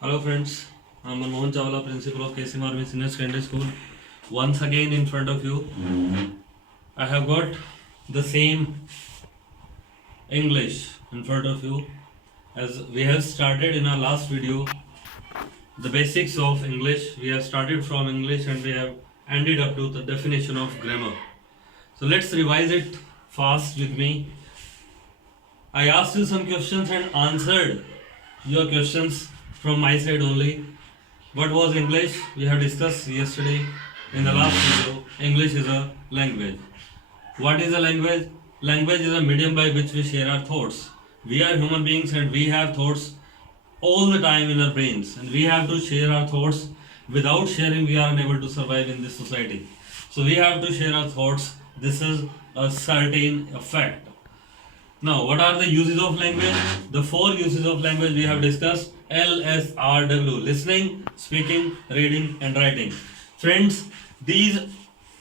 Hello friends, I'm Mohan Chawla, Principal of KCM Army School. Once again in front of you, I have got the same English in front of you as we have started in our last video. The basics of English, we have started from English and we have ended up to the definition of grammar. So let's revise it fast with me. I asked you some questions and answered your questions from my side only. What was English? We have discussed yesterday in the last video. English is a language. What is a language? Language is a medium by which we share our thoughts. We are human beings and we have thoughts all the time in our brains, and we have to share our thoughts. Without sharing, we are unable to survive in this society. So we have to share our thoughts. This is a certain fact. Now, what are the uses of language? The four uses of language we have discussed. LSRW: listening, speaking, reading, and writing. Friends, these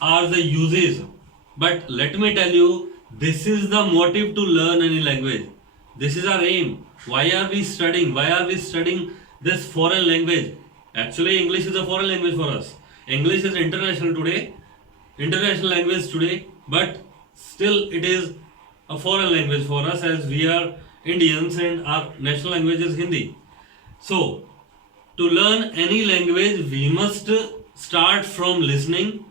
are the uses. But let me tell you, this is the motive to learn any language. This is our aim. Why are we studying? Why are we studying this foreign language? Actually, English is a foreign language for us. English is international language today, but still it is a foreign language for us as we are Indians and our national language is Hindi. So, to learn any language, we must start from listening.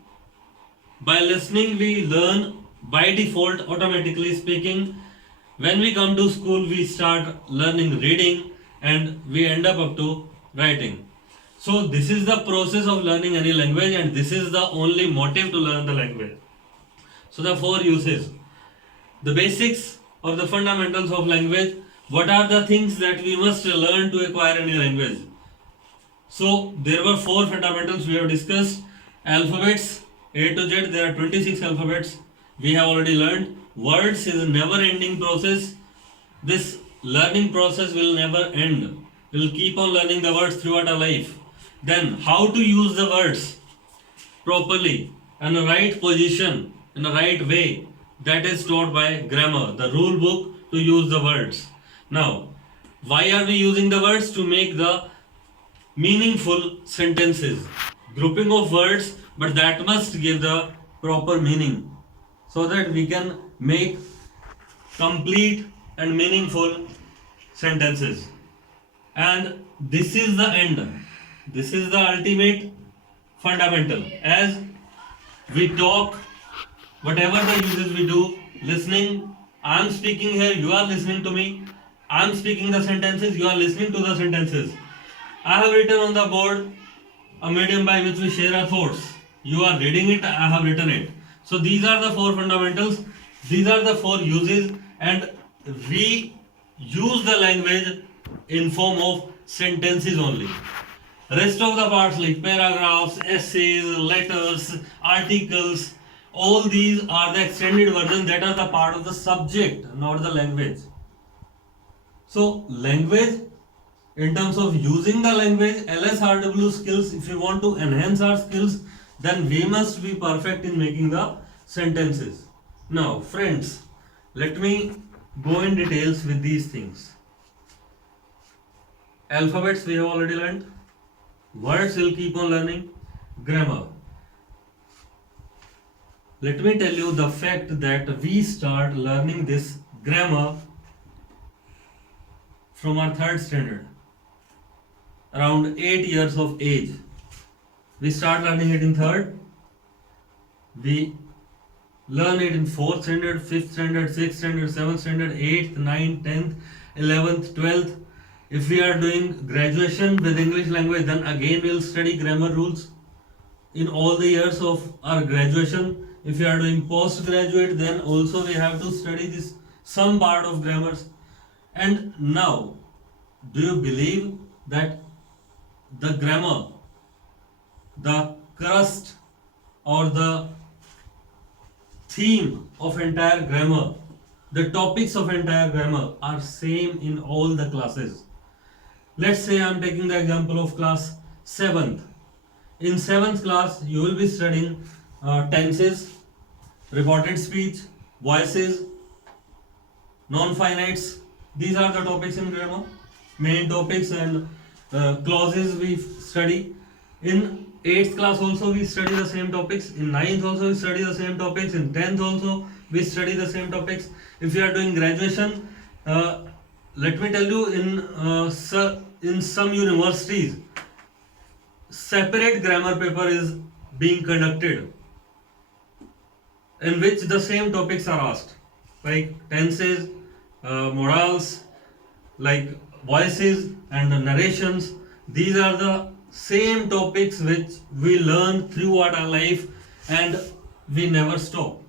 By listening, we learn by default, automatically speaking. When we come to school, we start learning reading and we end up to writing. So, this is the process of learning any language, and this is the only motive to learn the language. So, the four uses. The basics or the fundamentals of language. What are the things that we must learn to acquire any language? So there were four fundamentals we have discussed. Alphabets, A to Z, there are 26 alphabets. We have already learned. Words is a never ending process. This learning process will never end. We will keep on learning the words throughout our life. Then how to use the words properly, in the right position, in the right way. That is taught by grammar, the rule book to use the words. Now, why are we using the words? To make the meaningful sentences. Grouping of words, but that must give the proper meaning so that we can make complete and meaningful sentences. And this is the end. This is the ultimate fundamental. As we talk, whatever the uses we do, listening, I am speaking here, you are listening to me. I am speaking the sentences, you are listening to the sentences. I have written on the board a medium by which we share our thoughts. You are reading it, I have written it. So these are the four fundamentals, these are the four uses, and we use the language in form of sentences only. Rest of the parts like paragraphs, essays, letters, articles, all these are the extended versions that are the part of the subject, not the language. So, language, in terms of using the language, LSRW skills, if we want to enhance our skills, then we must be perfect in making the sentences. Now, friends, let me go in details with these things. Alphabets we have already learned. Words we'll keep on learning. Grammar. Let me tell you the fact that we start learning this grammar from our third standard, around 8 years of age. We start learning it in third, we learn it in fourth standard, fifth standard, sixth standard, seventh standard, 8th, 9th, 10th, 11th, 12th. If we are doing graduation with English language, then again we will study grammar rules in all the years of our graduation. If we are doing postgraduate, then also we have to study this some part of grammars. And now, do you believe that the grammar, the crust or the theme of entire grammar, the topics of entire grammar are same in all the classes? Let's say I am taking the example of class 7th. In 7th class, you will be studying tenses, reported speech, voices, non-finites. These are the topics in grammar, main topics, and clauses we study. In 8th class also we study the same topics. In 9th also we study the same topics. In 10th also we study the same topics. If you are doing graduation, let me tell you, in some universities, separate grammar paper is being conducted in which the same topics are asked, like tenses, morals, like voices and the narrations. These are the same topics which we learn throughout our life, and we never stop.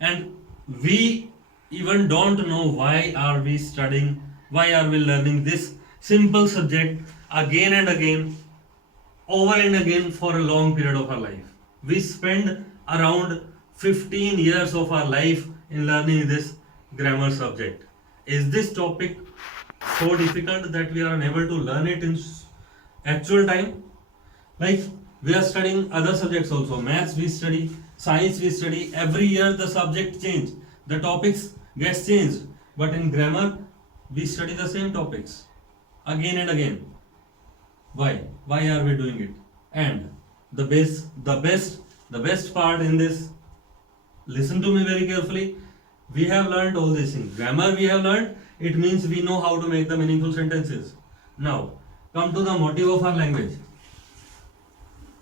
And we even don't know why are we studying, why are we learning this simple subject again and again, over and again, for a long period of our life. We spend around 15 years of our life in learning this grammar subject. Is this topic so difficult that we are unable to learn it in actual time? Like, we are studying other subjects also. Maths we study, science we study. Every year the subject change, the topics gets changed. But in grammar we study the same topics again and again. Why? Why are we doing it? And the best part in this, listen to me very carefully. We have learned all these things. Grammar we have learned. It means we know how to make the meaningful sentences. Now, come to the motive of our language.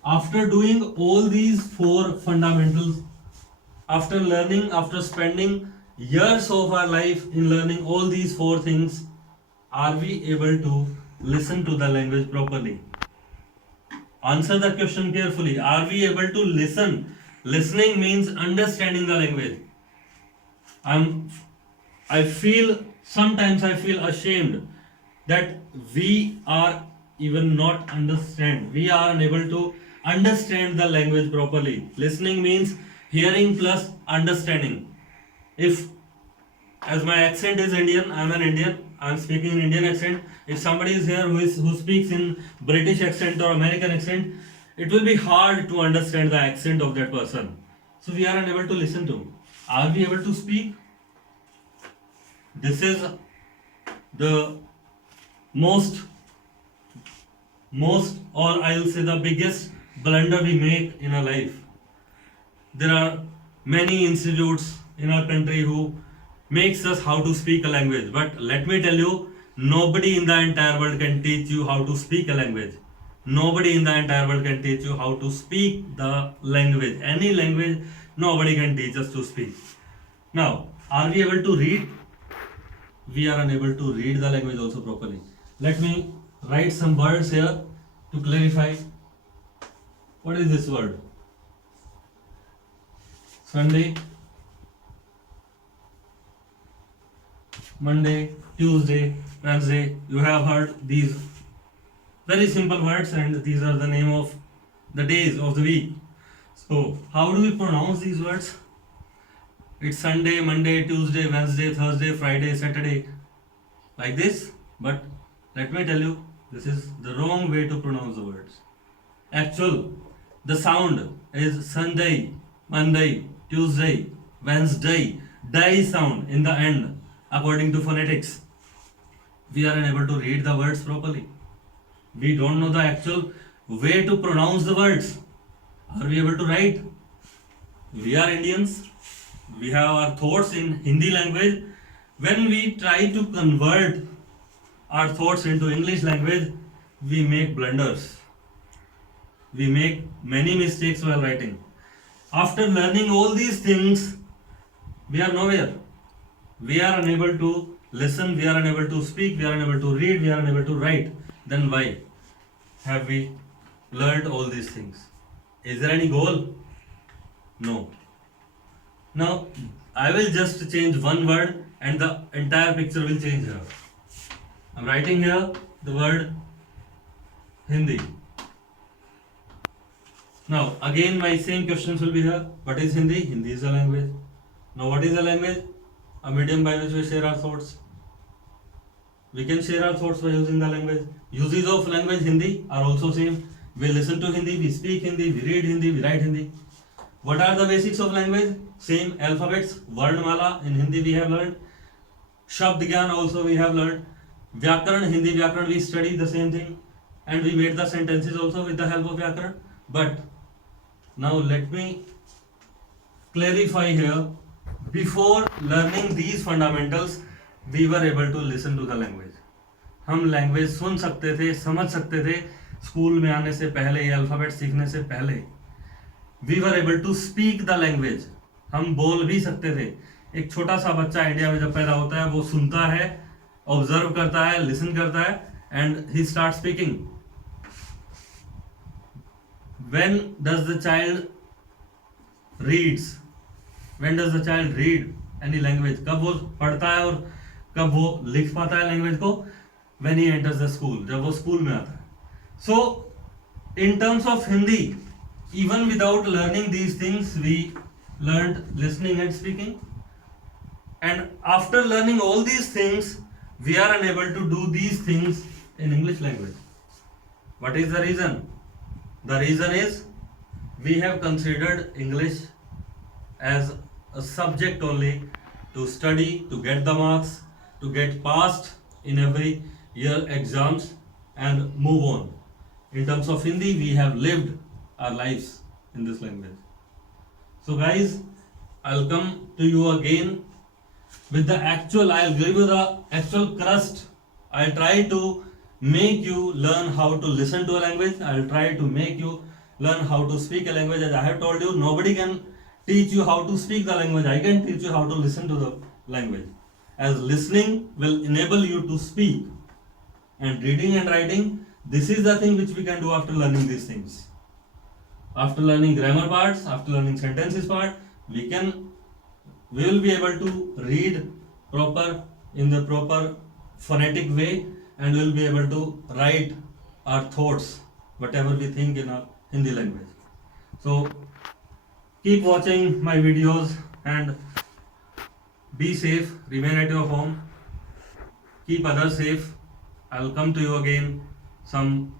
After doing all these four fundamentals, after spending years of our life in learning all these four things, are we able to listen to the language properly? Answer the question carefully. Are we able to listen? Listening means understanding the language. Sometimes I feel ashamed that we are even not understand. We are unable to understand the language properly. Listening means hearing plus understanding. If, as my accent is Indian, I am an Indian, I am speaking in Indian accent. If somebody is here who speaks in British accent or American accent, it will be hard to understand the accent of that person. So we are unable to listen to. Are we able to speak? This is the most, or I will say the biggest blunder we make in our life. There are many institutes in our country who makes us how to speak a language, but let me tell you, nobody in the entire world can teach you how to speak a language. Nobody in the entire world can teach you how to speak the language. Any language, nobody can teach us to speak. Now, are we able to read? We are unable to read the language also properly. Let me write some words here to clarify. What is this word? Sunday, Monday, Tuesday, Wednesday. You have heard these very simple words, and these are the name of the days of the week. So, how do we pronounce these words? It's Sunday, Monday, Tuesday, Wednesday, Thursday, Friday, Saturday, like this. But let me tell you, this is the wrong way to pronounce the words. The sound is Sunday, Monday, Tuesday, Wednesday. Die sound in the end, according to phonetics. We are unable to read the words properly. We don't know the actual way to pronounce the words. Are we able to write? We are Indians. We have our thoughts in Hindi language. When we try to convert our thoughts into English language, we make blunders. We make many mistakes while writing. After learning all these things, we are nowhere. We are unable to listen, we are unable to speak, we are unable to read, we are unable to write. Then why have we learned all these things? Is there any goal? No. Now, I will just change one word and the entire picture will change here. I am writing here the word Hindi. Now, again my same questions will be here. What is Hindi? Hindi is a language. Now, what is a language? A medium by which we share our thoughts. We can share our thoughts by using the language. Uses of language Hindi are also same. We listen to Hindi, we speak Hindi, we read Hindi, we write Hindi. What are the basics of language? Same alphabets, Varnmala in Hindi we have learned. Shabd Gyan also we have learned. Vyakaran, Hindi Vyakaran we study the same thing. and we made the sentences also with the help of Vyakaran. But now let me clarify here, before learning these fundamentals we were able to listen to the language. हम language सुन सकते थे, समझ सकते थे school में आने से पहले या अल्फाबेट सीखने से पहले. We were able to speak the language, हम बोल भी सकते थे. एक छोटा सा बच्चा इंडिया में जब पैदा होता है वो सुनता है, ऑब्जर्व करता है, लिसन करता है and he start speaking. When does the child reads, when does the child read any language, कब वो पढ़ता है और कब वो लिख पाता है लैंग्वेज को? when he enters the school, जब वो स्कूल में आता है. So in terms of Hindi, even without learning these things we learned listening and speaking, and after learning all these things we are unable to do these things in English language. What is the reason? The reason is we have considered English as a subject only to study, to get the marks, to get passed in every year exams and move on. In terms of Hindi, we have lived our lives in this language. So guys, I'll come to you again with the actual, I'll give you the actual crust. I'll try to make you learn how to listen to a language. I'll try to make you learn how to speak a language. As I have told you, nobody can teach you how to speak the language. I can teach you how to listen to the language. As listening will enable you to speak, and reading and writing, this is the thing which we can do after learning these things. After learning grammar parts, after learning sentences part, we will be able to read proper in the proper phonetic way, and we will be able to write our thoughts, whatever we think in our Hindi language. So keep watching my videos and be safe, remain at your home, keep others safe. I'll come to you again some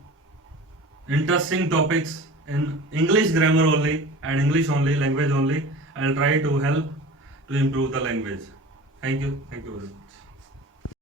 interesting topics in English grammar only and English only, language only. I'll try to help to improve the language. Thank you very much.